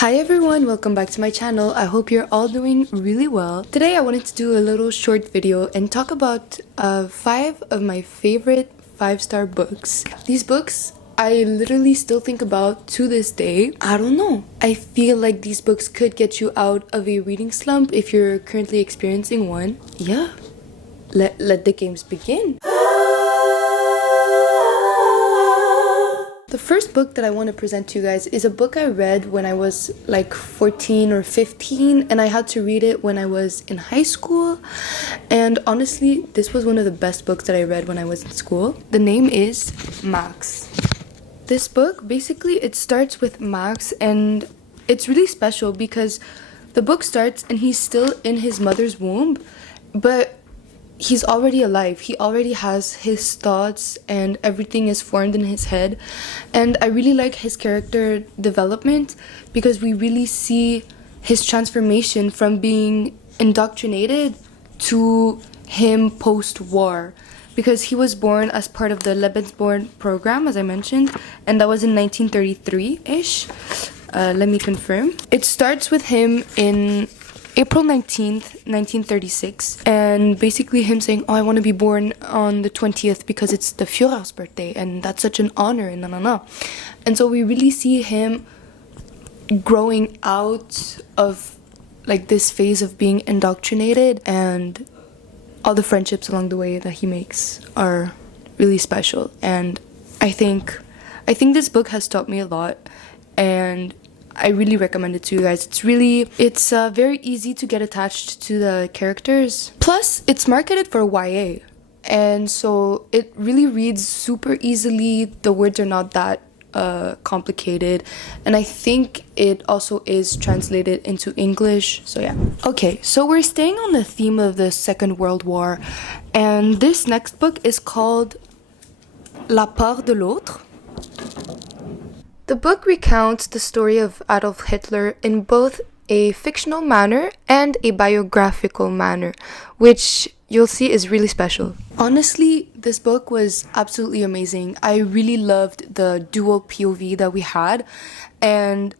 Hi everyone, welcome back to my channel. I hope you're all doing really well. Today I wanted to do a little short video and talk about 5 of my favorite 5-star books. These books I literally still think about to this day. I don't know. I feel like these books could get you out of a reading slump if you're currently experiencing one. Yeah, let the games begin. The first book that I want to present to you guys is a book I read when I was like 14 or 15, and I had to read it when I was in high school. And honestly, this was one of the best books that I read when I was in school. The name is Max. This book, basically, it starts with Max, and it's really special because the book starts and he's still in his mother's womb, but he's already alive. He already has his thoughts and everything is formed in his head. And I really like his character development because we really see his transformation from being indoctrinated to him post-war. Because he was born as part of the Lebensborn program, as I mentioned, and that was in 1933-ish. Let me confirm. It starts with him in April 19th, 1936, and basically him saying, oh, I want to be born on the 20th because it's the Führer's birthday, and that's such an honor, and na. And so we really see him growing out of like this phase of being indoctrinated, and all the friendships along the way that he makes are really special. And I think this book has taught me a lot, and I really recommend it to you guys. It's very easy to get attached to the characters. Plus, it's marketed for YA. And so it really reads super easily. The words are not that complicated. And I think it also is translated into English. So yeah. Okay, so we're staying on the theme of the Second World War. And this next book is called La part de l'autre. The book recounts the story of Adolf Hitler in both a fictional manner and a biographical manner, which you'll see is really special. Honestly, this book was absolutely amazing. I really loved the dual POV that we had, and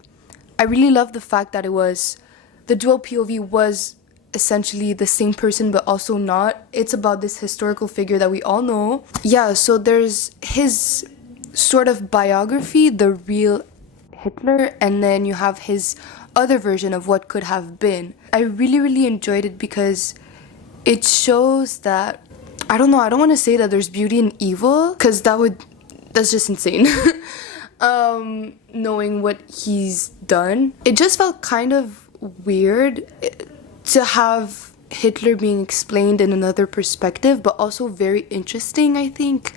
I really loved the fact that the dual POV was essentially the same person but also not. It's about this historical figure that we all know. Yeah, so there's his sort of biography, the real Hitler, and then you have his other version of what could have been. I really enjoyed it because it shows that, I don't want to say that there's beauty in evil, because that's just insane. Knowing what he's done, it just felt kind of weird to have Hitler being explained in another perspective, but also very interesting, I think.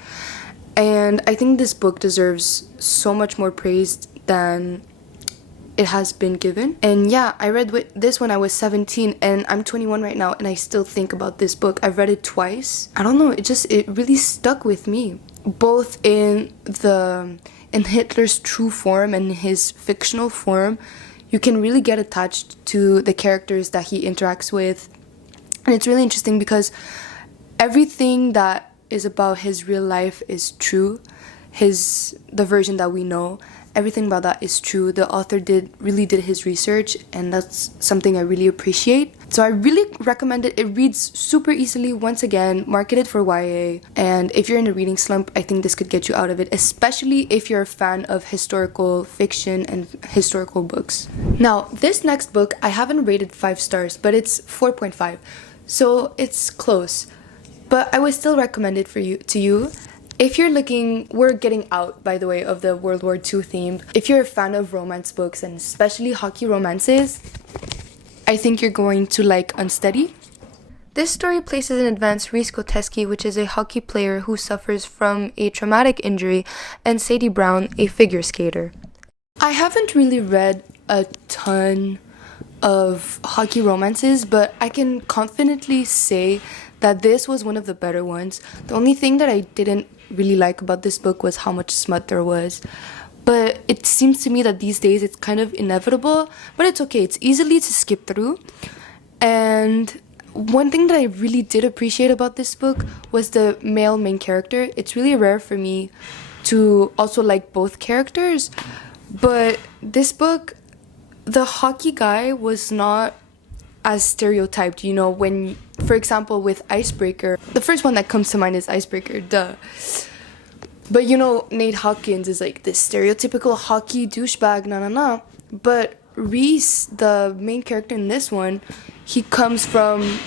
And I think this book deserves so much more praise than it has been given. And yeah, I read this when I was 17, and I'm 21 right now, and I still think about this book. I've read it twice. I don't know, it really stuck with me. Both in Hitler's true form and his fictional form, you can really get attached to the characters that he interacts with. And it's really interesting because everything that is about his real life is true. The version that we know, everything about that is true. The author really did his research, and that's something I really appreciate. So I really recommend it. It reads super easily, once again, marketed for YA. And if you're in a reading slump, I think this could get you out of it, especially if you're a fan of historical fiction and historical books. Now, this next book, I haven't rated 5 stars, but it's 4.5. So it's close. But I would still recommend it to you. If you're we're getting out, by the way, of the World War II theme. If you're a fan of romance books, and especially hockey romances, I think you're going to like Unsteady. This story places in advance Reese Koteski, which is a hockey player who suffers from a traumatic injury, and Sadie Brown, a figure skater. I haven't really read a ton of hockey romances, but I can confidently say that this was one of the better ones. The only thing that I didn't really like about this book was how much smut there was. But it seems to me that these days it's kind of inevitable, but it's okay. It's easily to skip through. And one thing that I really did appreciate about this book was the male main character. It's really rare for me to also like both characters, but this book, the hockey guy was not as stereotyped, you know, when, for example, with Icebreaker, the first one that comes to mind is Icebreaker, duh. But you know, Nate Hopkins is like this stereotypical hockey douchebag, na. But Reese, the main character in this one, he comes from...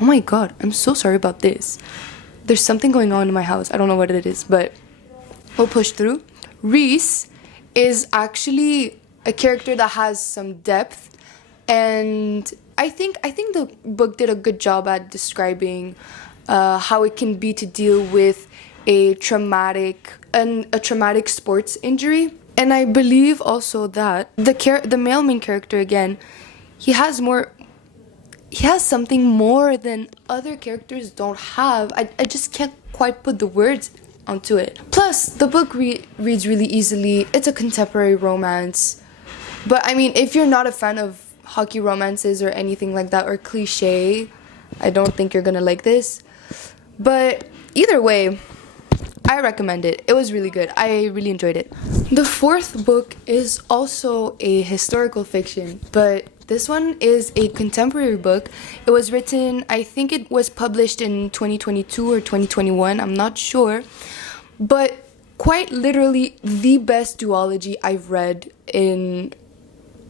Oh my god, I'm so sorry about this. There's something going on in my house. I don't know what it is, but we'll push through. Reese is actually a character that has some depth, and I think the book did a good job at describing how it can be to deal with a traumatic sports injury. And I believe also that the male main character, again, he has something more than other characters don't have. I just can't quite put the words onto it. Plus, the book reads really easily. It's a contemporary romance. But I mean, if you're not a fan of hockey romances or anything like that, or cliche, I don't think you're gonna like this. But either way, I recommend it. It was really good. I really enjoyed it. The fourth book is also a historical fiction, but this one is a contemporary book. It was written, I think it was published in 2022 or 2021, I'm not sure. But quite literally the best duology I've read in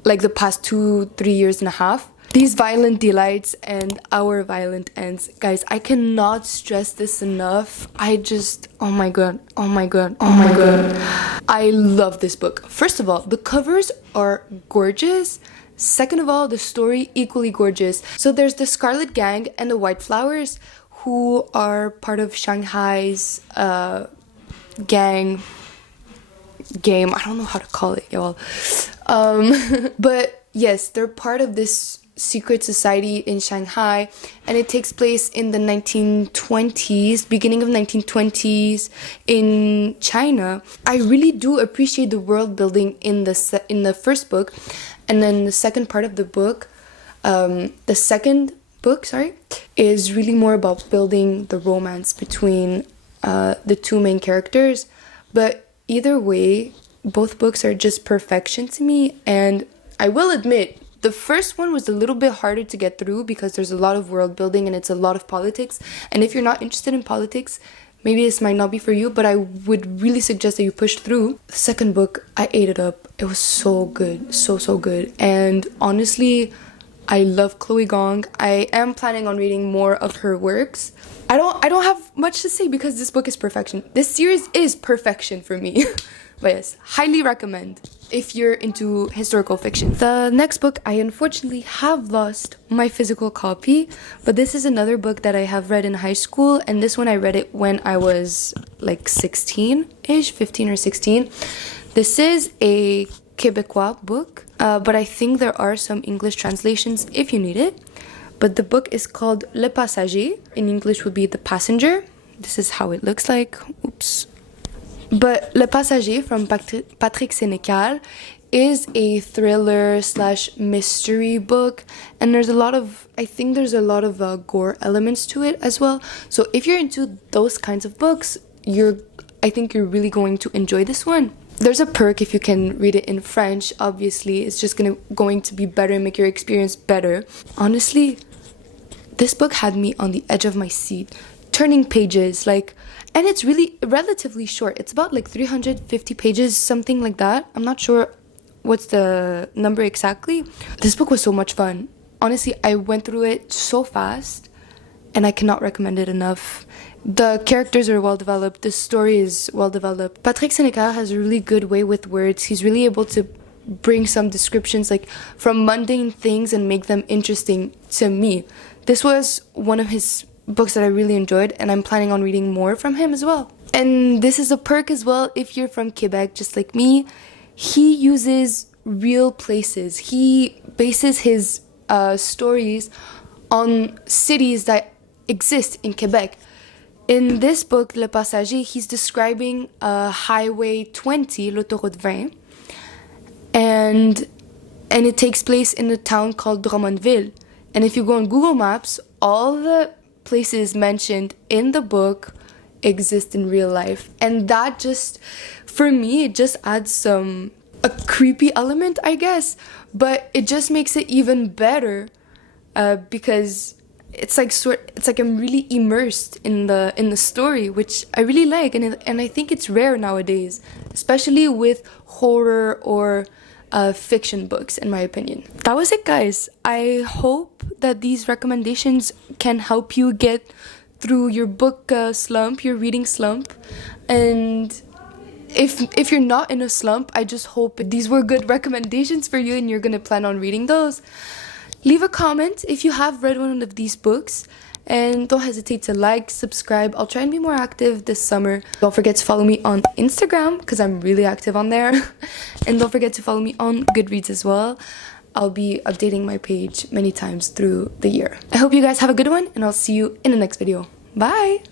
like the past 2-3 years and a half. These Violent Delights and Our Violent Ends. Guys, I cannot stress this enough. Oh my god. I love this book. First of all, the covers are gorgeous. Second of all, the story equally gorgeous. So there's the Scarlet Gang and the White Flowers, who are part of Shanghai's game. I don't know how to call it, y'all. But yes, they're part of this secret society in Shanghai, and it takes place in the 1920s, beginning of 1920s in China. I really do appreciate the world building in the first book, and then the second part of the book, is really more about building the romance between the two main characters. But either way, both books are just perfection to me, and I will admit, the first one was a little bit harder to get through because there's a lot of world building and it's a lot of politics. And if you're not interested in politics, maybe this might not be for you, but I would really suggest that you push through. The second book, I ate it up. It was so good, so good. And honestly, I love Chloe Gong. I am planning on reading more of her works. I don't have much to say because this book is perfection. This series is perfection for me. But yes, highly recommend if you're into historical fiction. The next book, I unfortunately have lost my physical copy, but this is another book that I have read in high school, and this one I read it when I was like 16-ish, 15 or 16. This is a Quebecois book, but I think there are some English translations if you need it. But the book is called Le Passager. In English would be The Passenger. This is how it looks like. Oops. But Le Passager from Patrick Sénécal is a thriller/mystery book, and there's a lot of gore elements to it as well. So if you're into those kinds of books, I think you're really going to enjoy this one. There's a perk if you can read it in French. Obviously, it's just going to be better and make your experience better. Honestly, this book had me on the edge of my seat, turning pages, and it's really relatively short. It's about 350 pages, something like that. I'm not sure what's the number exactly. This book was so much fun. Honestly, I went through it so fast, and I cannot recommend it enough. The characters are well developed. The story is well developed. Patrick Sénécal has a really good way with words. He's really able to bring some descriptions from mundane things and make them interesting to me. This was one of his books that I really enjoyed, and I'm planning on reading more from him as well. And this is a perk as well if you're from Quebec, just like me. He uses real places. He bases his stories on cities that exist in Quebec. In this book, Le Passager, he's describing Highway 20, l'autoroute 20, and it takes place in a town called Drummondville. And if you go on Google Maps, all the places mentioned in the book exist in real life, and that just, for me, it just adds some a creepy element, I guess, but it just makes it even better because it's like I'm really immersed in the story, which I really like, and I think it's rare nowadays, especially with horror or fiction books, in my opinion. That was it, guys. I hope that these recommendations can help you get through your book slump, your reading slump, and if you're not in a slump, I just hope these were good recommendations for you and you're gonna plan on reading those. Leave a comment if you have read one of these books, and don't hesitate to like, subscribe. I'll try and be more active this summer. Don't forget to follow me on Instagram because I'm really active on there. And don't forget to follow me on Goodreads as well. I'll be updating my page many times through the year. I hope you guys have a good one, and I'll see you in the next video. Bye!